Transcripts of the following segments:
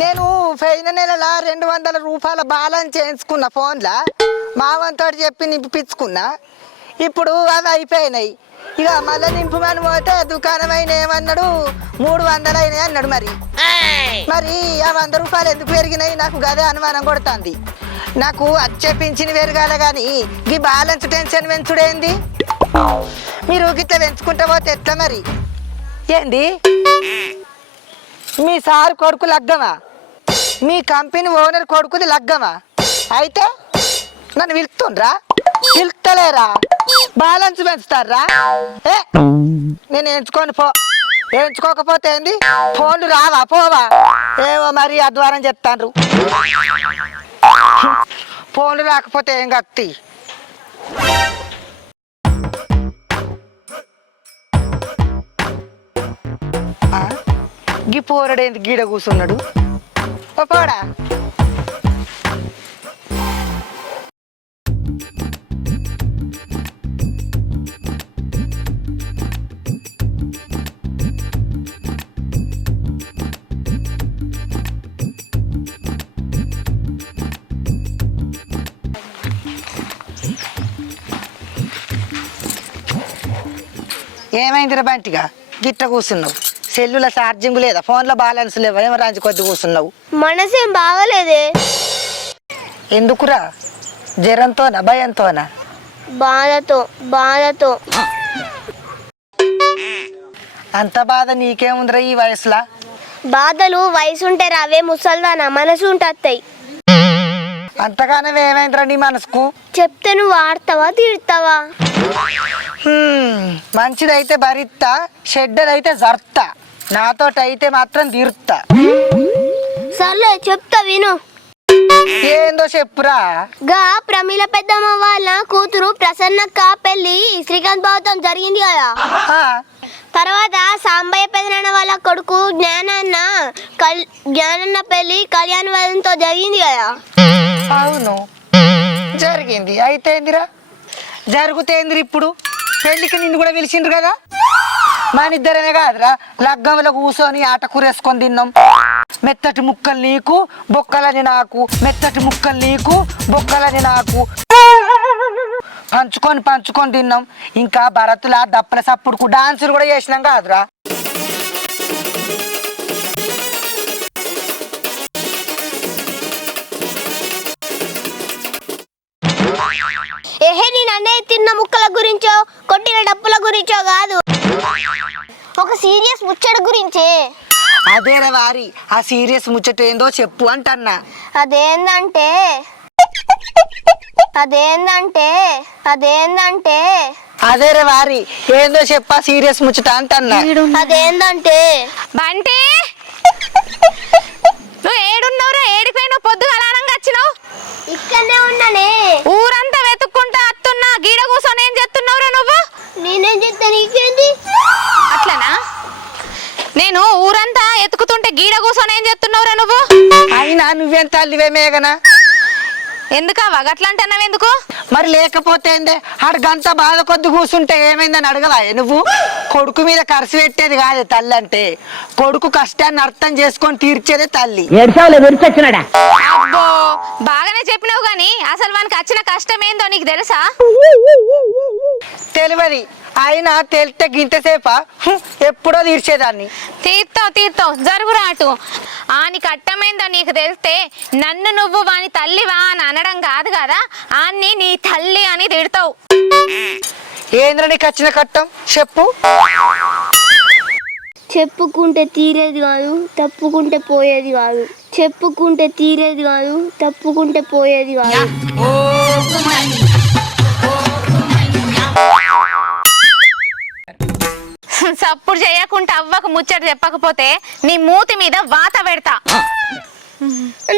నేను పోయిన నెలల 200 రూపాయల బాలన్స్ చేయించుకున్న ఫోన్లో మావంతో చెప్పి నింపిపించుకున్నా. ఇప్పుడు అవి అయిపోయినాయి. ఇక మళ్ళీ నింపుమని పోతే దుకాణం అయిన ఏమన్నాడు 300 అయినాయి అన్నాడు. మరి ఆ 100 రూపాయలు ఎందుకు పెరిగినాయి నాకు గదే అనుమానం కొడుతుంది. నాకు వచ్చే పింఛను పెరగాల కానీ ఈ బాలన్స్ టెన్షన్ పెంచుడేంది? మీరు గిట్ల పెంచుకుంటా పోతే ఎట్లా మరి? ఏంది మీ సార్ కొడుకు లగ్గమా? మీ కంపెనీ ఓనర్ కొడుకుది లగ్గమా? అయితే నన్ను పిలుస్తుండ్రా? పిలుస్తలేరా? బాలన్స్ పెంచుతారా? నేను ఎంచుకోకపోతే ఏంది? ఫోన్లు రావా పోవా? ఏవో మరి అద్వారం చెప్తాండ్రు. ఫోన్లు రాకపోతే ఏం కత్తి? గీ పోరడేంది గీడ కూర్చున్నాడు? ఓ పోడా, ఏమైందిరా బంటిగా గిట్ట కూర్చున్నావు? సెల్లుల ఛార్జింగ్ లేదా? ఫోన్లో బాలన్స్ లేవా? ఏమో రాంచి కొద్ది కూర్చున్నావు. మనసేం బాగలేదే. ఎందుకురా? జ్వరంతోనా భయంతోనా? బాధతో. అంత బాధ నీకేముందిరా ఈ వయసులా? బాధలు వయసు ఉంటే రావే ముసల్దానా, మనసు ఉంటాయి. అంతగానే ఏమైందిరా నీ మనసుకు? చెప్తే నువ్వు ఆడతావా తీరుతావా? మంచిదైతే భరిత్తా, చెడ్డదైతే జర్తా. నాతోటైతే మాత్రం తీరుతా. సర్లే చెప్తా విను. ఏందో చెప్పురా. గా ప్రమీల పెద్దమ్మ వాళ్ళ కూతురు ప్రసన్నక్క పెళ్లి శ్రీకాంత్ బాబుతో జరిగింది కదా. తర్వాత సాంబయ్య పెదనాన్న వాళ్ళ కొడుకు జ్ఞానన్న పెళ్లి కళ్యాణవాదంతో జరిగింది కదా. అవును జరిగింది. అయితే ఏందిరా? జరుగుతేందిరా ఇప్పుడు? పెళ్లికి నిన్ను కూడా పిలిచిండ్రు కదా. మనిద్దరమే కాదురా లగ్గంలో కూర్చొని ఆట కూరేసుకొని తిన్నాం. మెత్తటి ముక్కలు నీకు బొక్కలని నాకు, మెత్తటి ముక్కలు నీకు బొక్కలని నాకు పంచుకొని తిన్నాం. ఇంకా భరతుల దప్పల సప్పుడుకు డాన్సులు కూడా చేసినాం కాదురా. ఏహే నేను అన్నయ్య తిన్న ముక్కల గురించో కొట్టిన డప్పుల గురించో కాదు, ఒక సీరియస్ ముచ్చట గురించే. అదేరా వారి, ఆ సీరియస్ ముచ్చట ఏందో చెప్పు అంటన్నా. అదేందంటే అదేరా వారి, ఏందో చెప్పా సీరియస్ ముచ్చట అంటన్నా. అదేందంటే బంటి నువ్వు ఏడున్నావురా? ఏడిపోయినావు? పొద్దుగా అలానంగా వచ్చినావు? ఇక్కడనే ఉన్నానే. ఊరంతా వెతుక్కుంటా అత్తున్నా, గీడ కూర్చొని ఏం చేస్తున్నావురా నువ్వు? నేనేం చేస్తా నీకేంది? అట్లనా? నేను ఊరంతా ఎతుకుతుంటే గీడ కూర్చొని ఏం చేస్తున్నావురా నువ్వు? అయినా నువ్వెంత అల్లివే మేఘనా? ఎందుకవా గట్లంటున్నావు? ఎందుకు మరి? లేకపోతే ఏందే? ఆడు గంత బాధ కొద్ది కూర్చుంటే ఏమైందని అడగవా నువ్వు? కొడుకు మీద ఖర్చు పెట్టేది కాదు తల్లి అంటే. కొడుకు కష్టాన్ని అర్థం చేసుకొని తీర్చేదే తల్లి. అబ్బో బాగానే చెప్పినావు గాని అసలు వానికి వచ్చిన కష్టం ఏందో నీకు తెలుసా? తెలియదు. అయినా తెలితే గింతసేపా? ఎప్పుడో తీర్చేదాన్ని. తీర్తావు జరుగురా అటు. ఆని కట్టమైందో నీకు తెలిస్తే నన్ను నువ్వు వాని తల్లివా అని అనడం కాదు కదా, ఆన్ని నీ తల్లి అని తిడతావు. ఏంద్ర నీకు వచ్చిన కట్టం చెప్పు. చెప్పుకుంటే తీరేది కాదు, తప్పుకుంటే పోయేది కాదు. చెప్పుకుంటే తీరేది కాదు, తప్పుకుంటే పోయేది కాదు. సప్పుడు చేయకుండా అవ్వకు ముచ్చట చెప్పకపోతే నీ మూతి మీద వాత పెడతా.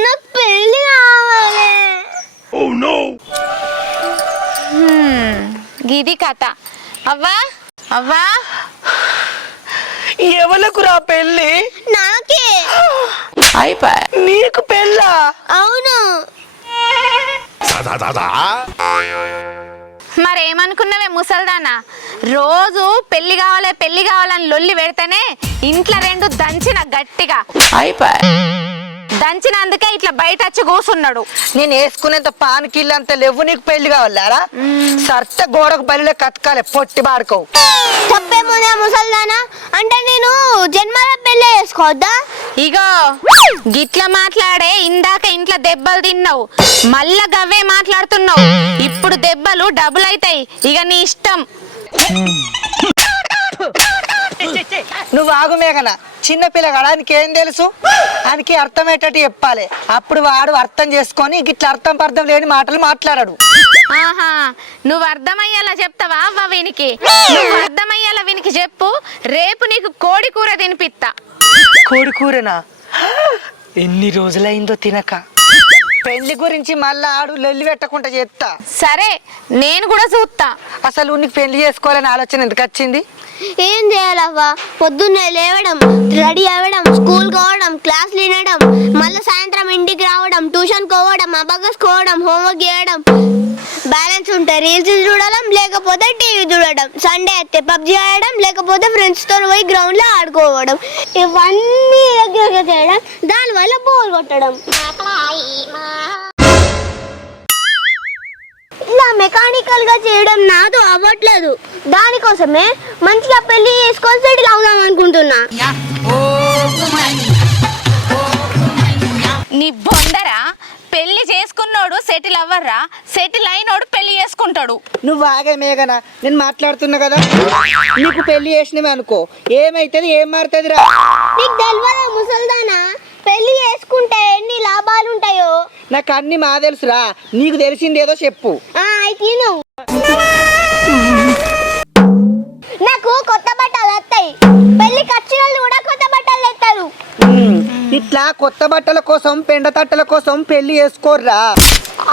నాకు పెళ్లి కావాలి. గిది కథ. అవ్వా ఎవలకు రా పెళ్ళి? నాకే. నీకు పెళ్ళా? అవును. మరేమనుకున్నావే ముసల్దానా? రోజు పెళ్లి కావాలని లొల్లి పెడితేనే ఇంట్లో 2 దంచిన గట్టిగా దంచినందుకే ఇట్లా బయట వచ్చి కూసున్నాడు. నేను వేసుకునేంత పానకిల్లు అంత లేవు, నీకు పెళ్లి కావాలారా? సర్త గోడకు బలిలే కతకాలి, పొట్టి బాడుకోవు. తప్పేమోనే ముసల్దానా, అంటే నేను జన్మల పెళ్ళి చేసుకోవద్దా? ఇగో గిట్లా మాట్లాడే ఇందాక ఇంట్లో దెబ్బలు తిన్నావు, మళ్ళా గవ్వే మాట్లాడుతున్నావు. ఇప్పుడు దెబ్బలు డబుల్ అవుతాయి, ఇక నీ ఇష్టం. నువ్వు ఆగు మేఘన, చిన్న పిల్లగాడు, ఆయనకి ఏం తెలుసు? ఆయనకి అర్థమయ్యేటట్టు చెప్పాలి, అప్పుడు వాడు అర్థం చేసుకొని గిట్ల అర్థం లేని మాటలు మాట్లాడాడు. ఆహా, నువ్వు అర్థమయ్యేలా చెప్తావా అవ్వ వీనికి? నువ్వు అర్థమయ్యేలా వీనికి చెప్పు, రేపు నీకు కోడి కూర తినిపిస్తా. కోడి కూరనా? ఎన్ని రోజులైందో తినక. పెళ్లి గురించి మళ్ళా ఆడు లొల్లి పెట్టకుండా చేస్తా. సరే, నేను కూడా చూస్తా. అసలు నీకు పెళ్లి చేసుకోవాలని ఆలోచన ఎందుకు వచ్చింది? ఏం చేయాలవ్వా, పొద్దున్నే లేవడం, రెడీ అవ్వడం, స్కూల్ పోవడం, క్లాస్ వినడం, మళ్ళీ సాయంత్రం ఇంటికి రావడం, ట్యూషన్ పోవడం, అబగస్ పోవడం, హోంవర్క్ చేయడం, బ్యాలెన్స్ ఉంటే రీల్స్ చూడడం, లేకపోతే టీవీ చూడడం, సండే అయితే పబ్జీ ఆడడం, లేకపోతే ఫ్రెండ్స్తో పోయి గ్రౌండ్ లో ఆడుకోవడం, ఇవన్నీ రెగ్యులర్గా చేయడం, దానివల్ల బోర్ కొట్టడం. ఇలా మెకానికల్ గా చేయడం నాతో అవ్వట్లేదు. దానికోసమే మంచిగా పెళ్లి చేసుకొని సెటిల్ అవుదాం అనుకుంటున్నా. నీ బొందరా, పెళ్లి చేసుకున్నోడు సెటిల్ అవ్వర్రా, సెటిల్ అయినోడు పెళ్లి చేసుకుంటాడు. నువ్వు ఆగే మేఘన, నేను మాట్లాడుతున్నా కదా. నీకు పెళ్లి చేసినవి అనుకో, ఏమైతుంది, ఏం మారుతుంది రా? నీకు తెలియదా ముసల్దానా, పెళ్లి చేసుకుంటే ఎన్ని లాభాలు ఉంటాయో? నాకు అన్ని మా తెలుసురా, నీకు తెలిసింది ఏదో చెప్పు. అయితే నాకు కొత్త బట్టలు వస్తాయి, పెళ్లి ఖర్చు కూడా కొత్త బట్టలు తెస్తారు. ఇట్లా కొత్త బట్టల కోసం, పెండ తట్టల కోసం పెళ్లి చేసుకోర్రా.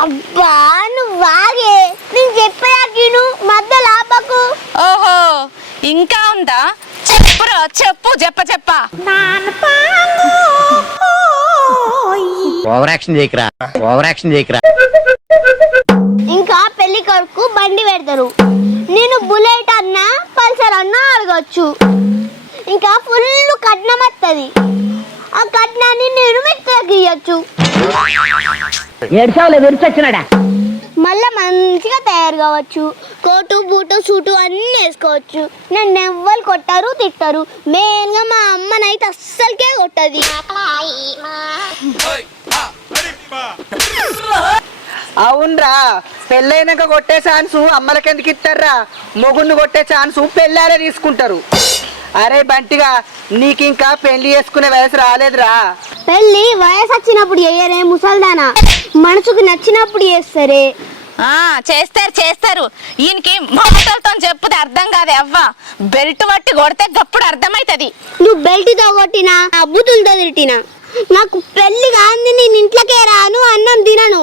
అబ్బా నువ్వు వాగే, నేను చెప్పాను మధ్య లాభకు. ఓహో, ఇంకా ఉందా? చెప్పురా, చెప్పు, చెప్ప. ఓవరాక్షన్ చేయకరా. ఇంకా పెళ్లి కొడుకు బండి పెడతారు, నేను బుల్లెట్ అన్నా పల్సర్ అన్నా అడగచ్చు. ఇంకా ఫుల్ కట్నం వస్తుంది, ఆ కట్నాన్ని నేను మెత్తగా ఇయ్యచ్చు. మళ్ళా మంచిగా తయారు కావచ్చు, కోటు బూటు సూటు అన్ని వేసుకోవచ్చు. నన్ను ఎవ్వరు కొట్టారు తిట్టారు, మెయిన్గా మా అమ్మనైతే అస్సలకే కొట్టది. అవునరా, పెళ్ళైనాక కొట్టే ఛాన్స్ అమ్మలకెందుకు ఇస్తారా? మొగుడిని కొట్టే ఛాన్స్ పెళ్ళారే తీసుకుంటారు. అరే బంటిగా, నీకు ఇంకా పెళ్లి చేసుకునే వయసు రాలేదురా. పెళ్లి వయసు వచ్చినప్పుడు చేయరే ముసల్దానా, మనసుకు నచ్చినప్పుడు చేస్తారే. చేస్తారు. ఈయనకి మమతలతో చెప్పుది అర్థం కాదే అవ్వ, బెల్ట్ పట్టి కొడితే గప్పుడు అర్థమైతది. నువ్వు బెల్ట్తో కొట్టినా, అబ్బుతులతో తిట్టినా, నాకు పెళ్లి కాంది, నేను ఇంట్లోకే రాను, అన్నం తినను.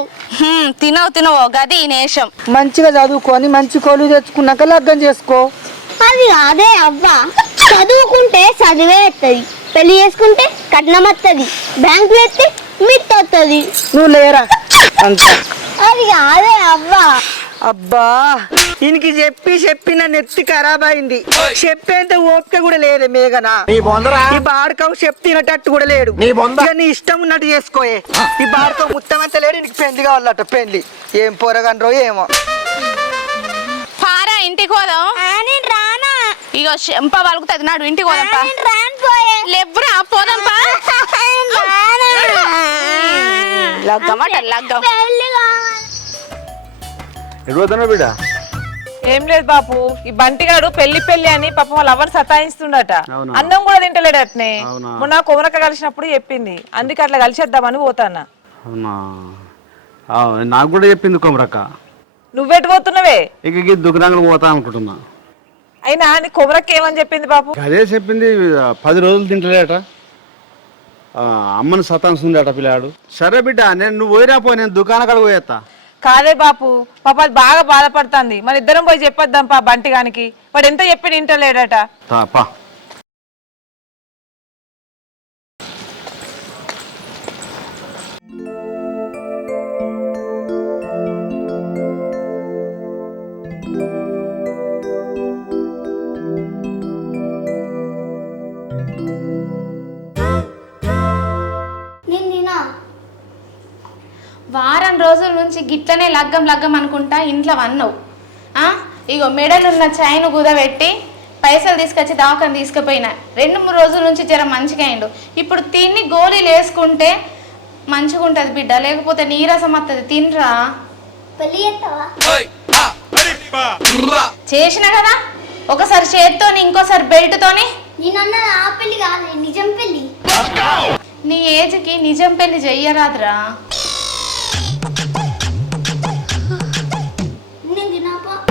తినవు గది నేషం. మంచిగా చదువుకొని మంచి కొలు తెచ్చుకున్నాక లగ్గం చేసుకో. అది అదే అవ్వ, చదువుకుంటే చదివే వస్తుంది, పెళ్లి చేసుకుంటే కట్నం వస్తుంది, బ్యాంకులు ఎత్తే మిత్ వస్తుంది. నువ్వు లేరా అంత. అది అదే అవ్వ. అబ్బా, ఈయనకి చెప్పి నా నెత్తి ఖరాబ్ అయింది. చెప్పేంత ఓపిక కూడా లేదే మేఘనా. ఈ బాడకవు చెప్పి తినటట్టు కూడా లేడు. నీ ఇష్టం ఉన్నట్టు చేసుకోయే. ఈ బాడకవు మొత్తం అంతా లేడు, నీకు పెళ్లి కావాలట. పెళ్లి ఏం పొరగండ్రో ఏమో. పారా, ఇంటికి పోదాం. నేను రానా, ఇగో చెంప వలుకుతుంది, నాడు ఇంటికి పోదాంపా. లేవ్వరా, పోదాంపా. లగ్గం బిడ్డ ఏం లేదు బాపు, ఈ బంటిగాడు పెళ్లి అని పాపం వాళ్ళ ఎవరు సతాయిస్తుండట. అన్నం కూడా తింటలేడు అట్నే. మొన్న కొమరక కలిసినప్పుడు చెప్పింది, అందుకే అట్లా కలిసేద్దామని పోతానా. అవునా, నాకు కూడా చెప్పింది కొమరక్క. నువ్వెటు పోతున్నావే? ఇక దుకాణాలకు పోతా అనుకుంటున్నా. అయినా నీ కొమరక్క ఏమని చెప్పింది బాపు? అదే చెప్పింది, 10 రోజులు తింటలేట, అమ్మని సతాంస్తుంది అట పిల్లాడు. సరే బిడ్డ, నువ్వు పోయినా పోయి, నేను దుకాణాలకు పోయేస్తా. కాదే బాపు, పాప అది బాగా బాధపడుతుంది. మన ఇద్దరం పోయి చెప్పొద్దాం పా బంటిగానికి, వాడు ఎంత చెప్పి ఇంటలేడట. పా. నేను తినా వారం రోజుల నుంచి గిట్లనే లగ్గం లగ్గం అనుకుంటా ఇంట్లో వన్నావు. ఇగో మెడలున్న చైన్ కుదబెట్టి పైసలు తీసుకొచ్చి దవాఖాన తీసుకుపోయినా 2-3 రోజుల నుంచి జర మంచిగా అయిండు. ఇప్పుడు తిని గోళీలు వేసుకుంటే మంచిగా ఉంటుంది బిడ్డ, లేకపోతే నీరసం వస్తుంది. తినరా. పెళ్లి చేస్తావా? చేసిన కదా, ఒకసారి చేత్తోని ఇంకోసారి బెల్ట్తోని. నేనన్నా ఆ పెళ్లి కాదు, నిజం పెళ్లి. నీ ఏజ్కి నిజం పెళ్లి చెయ్యరాదురా.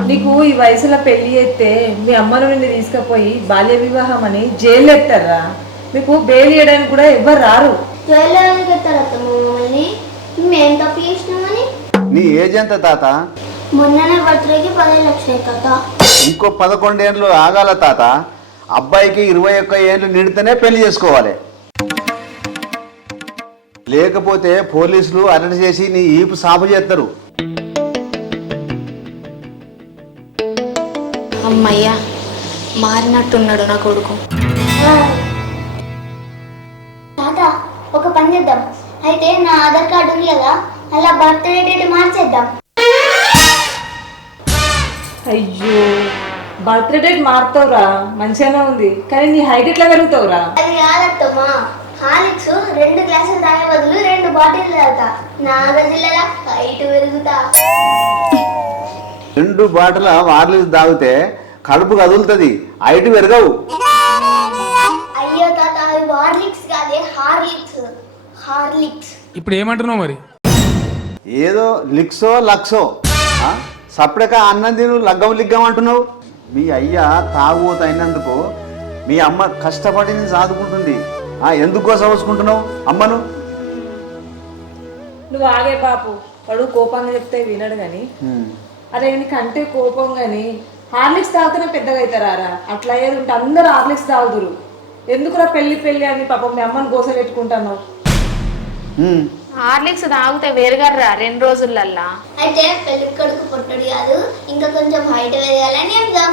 నీకు ఈ వయసులో పెళ్లి చేస్తే మీ అమ్మను నిన్ను తీసుకుపోయి బాల్య వివాహం అని జైలు ఎత్తారా? మీకు బెయిల్ చేయడానికి కూడా ఎవ్వరు రారు. మేము తప్పు చేసినామని. నీ ఏజ్ ఎంత తాత? మొన్ననే బర్త్డేకి 10 లక్షలు తాత. ఇంకో 11 ఏళ్ళు ఆగాల తాత. అబ్బాయికి 21 ఏళ్ళు నిండితేనే పెళ్లి చేసుకోవాలి, లేకపోతే పోలీసులు అరెస్ట్ చేసి నీ ఈపు సాపు చేస్తారు. అమ్మయ్యా, మారినట్టున్నాడు నా కొడుకు. తాత ఒక పని చేద్దాం. అయితే నా ఆధార్ కార్డు ఉంది కదా, అలా బర్త్డే డేట్ మార్చేద్దాం. అయ్యో, బర్త్డే డేట్ మారుతావురా, మంచిగానే ఉంది. కానీ నీ హైట్ ఎట్లా పెరుగుతావురా? అది కాదత్తమ్మా, హాలిక్స్ 2 గ్లాసులు తాగే బదులు 2 బాటిల్ తాగుతా. నా గదిలో హైట్ పెరుగుతా. 2 బాటిల్ వార్లిస్ తాగితే కడుపు కదులుతుంది, హైట్ పెరగవు. అయ్యో తాత, అవి హార్లిక్స్ కాదే, హార్లిక్స్. హార్లిక్స్. ఇప్పుడు ఏమంటున్నావు మరి? ఏదో లిక్సో లక్సో సపరేక అన్నం తిను లగ్గం లిగ్గం అంటున్నావు. మీ అయ్య తాగుబోతు అయినందుకు మీ అమ్మ కష్టపడి సాదుకుంటుంది. ఎందుకో సమసుకుంటున్నావు అమ్మను? నువ్వు ఆగే బాపు, వాడు కోపంగా చెప్తే వినడు గాని. అరే నీకంటే కోపం గాని హార్లిక్స్ తాగుతూనే పెద్దగా అవుతారా? అట్లా అయ్యేది ఉంటే అందరూ హార్లిక్స్ తాగుదురు. ఎందుకురా పెళ్లి పెళ్లి అని పాపం మీ అమ్మని గోస పెట్టుకుంటాను. హార్లిక్స్ తాగితే వేరుగారా 2 రోజులల్లా. అయితే పెళ్లి కొడుకు పుట్టడు కాదు, ఇంకా కొంచెం హైట్ పెరగాలని చెప్దాం.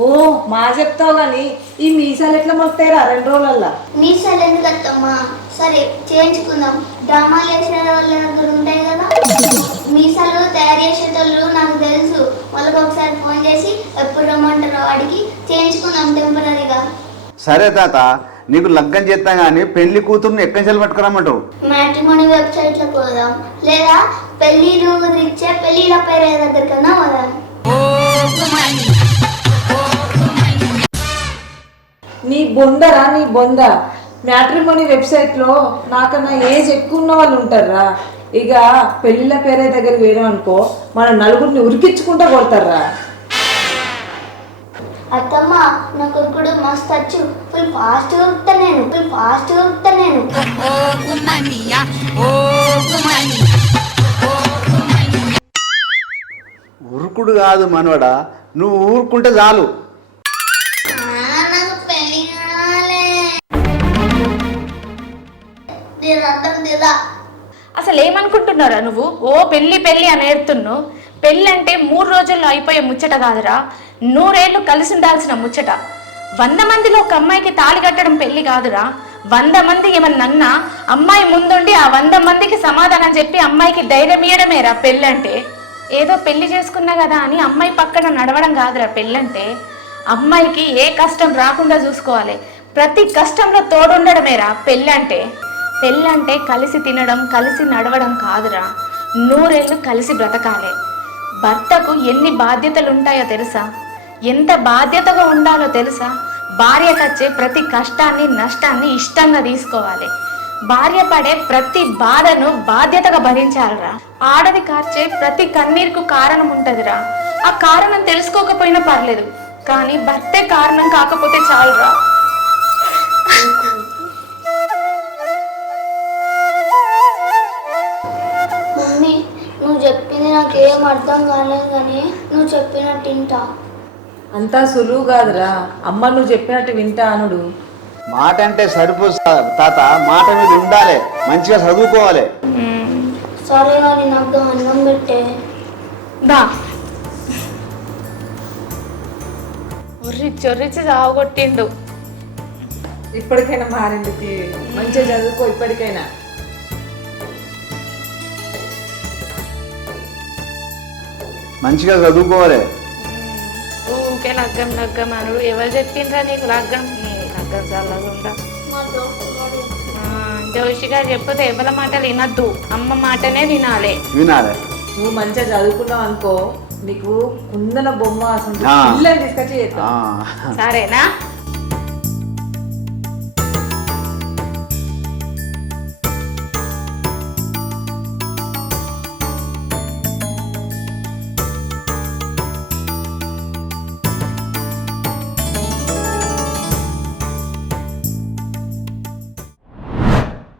ఓ మా చెప్తావు గాని ఈ మీసాలు ఎట్లా మొత్తాయిరా 2 రోజులల్లా? మీసాలు ఎందుకు వస్తామా? సరే చేయించుకుందాం. డ్రామాలు వేసిన వాళ్ళ దగ్గర ఉంటాయి కదా, మీసాలు తయారు చేసేటోళ్ళు నాకు తెలుసు. వాళ్ళకి ఒకసారి ఫోన్ చేసి ఎప్పుడు రమ్మంటారో అడిగి చేయించుకుందాం టెంపరీగా. సరే తాత, నీకు లగ్గం చేస్తా గానీ పెళ్లి కూతుర్ని ఎక్కడి నుంచి పట్టుకురమ్మంటావు? మ్యాట్రిమోనీ వెబ్సైట్ లో పోదాం, లేదా పెళ్లిలు ఇచ్చే పెళ్లిళ్ళ పేరు దగ్గరికన్నా పోదాం. నీ బొందరా, నీ బొంద. మ్యాట్రిమోనీ వెబ్సైట్ లో నాకన్నా ఏజ్ ఎక్కువ ఉన్న వాళ్ళు ఉంటారా? ఇక పెళ్లిళ్ళ పేరే దగ్గరికి వేయడం అనుకో, మన నలుగురిని ఉరికించుకుంటా కొడతారా? అత్తమ్మ, నా కొడుకుడు మస్తు వచ్చు. ఫుల్ ఫాస్ట్ ఉంటా నేను. ఉరుకుడు కాదు మనవడా, నువ్వు ఊరుకుంటే చాలు. నాకు పెళ్లి కావాలి. అసలు ఏమనుకుంటున్నారా నువ్వు? ఓ పెళ్లి పెళ్లి అని ఏడుతున్నావు. పెళ్ళి అంటే 3 రోజుల్లో అయిపోయే ముచ్చట కాదురా, 100 ఏళ్ళు కలిసి ఉండాల్సిన ముచ్చట. 100 మందిలో ఒక అమ్మాయికి తాళి కట్టడం పెళ్లి కాదురా. 100 మంది ఏమన్నా అమ్మాయి ముందుండి ఆ 100 మందికి సమాధానం చెప్పి అమ్మాయికి ధైర్యం ఇయ్యడమేరా పెళ్ళంటే. ఏదో పెళ్లి చేసుకున్నా కదా అని అమ్మాయి పక్కన నడవడం కాదురా పెళ్ళంటే. అమ్మాయికి ఏ కష్టం రాకుండా చూసుకోవాలి, ప్రతి కష్టంలో తోడుండడమేరా పెళ్ళంటే. పెళ్ళంటే కలిసి తినడం, కలిసి నడవడం కాదురా, 100 ఏళ్ళు కలిసి బ్రతకాలి. భర్తకు ఎన్ని బాధ్యతలు ఉంటాయో తెలుసా? ఎంత బాధ్యతగా ఉండాలో తెలుసా? భార్యకచ్చే ప్రతి కష్టాన్ని నష్టాన్ని ఇష్టంగా తీసుకోవాలి. భార్య పడే ప్రతి బాధను బాధ్యతగా భరించాలిరా. ఆడది కార్చే ప్రతి కన్నీరుకు కారణం ఉంటదిరా. ఆ కారణం తెలుసుకోకపోయినా పర్లేదు, కానీ భర్తే కారణం కాకపోతే చాలురా. మమ్మీ, నువ్వు చెప్పింది నాకేం అర్థం కాలేదు, కానీ నువ్వు చెప్పినట్టు వింటా. అంతా సులువు కాదురా అమ్మ, నువ్వు చెప్పినట్టు వింటా అనుడు. మాట అంటే సరిపోదు తాత, మాట మీద ఉండాలి, మంచిగా చదువుకోవాలి. సరే కానీ నాకు అన్నం పెట్టే. దా ఒర్రిచ్చి సాగొట్టిండు. ఇప్పటికైనా మారింది, మంచిగా చదువుకో ఇప్పటికైనా. మంచిగా చదువుకోవాలి. ఊకే లగ్గం లగ్గం అనుడు ఎవరు చెప్పిండ్రా నీకు లగ్గం? నీ లగ్గం చల్లగుండా జోషి గారు చెప్తే ఎవరి మాటలు వినద్దు, అమ్మ మాటనే వినాలి. నువ్వు మంచిగా చదువుకున్నావు అనుకో, నీకు కుందన బొమ్మ అసలు ఆ. పిల్లని తీసుకొచ్చి చేస్తావు. ఆ. సరేనా?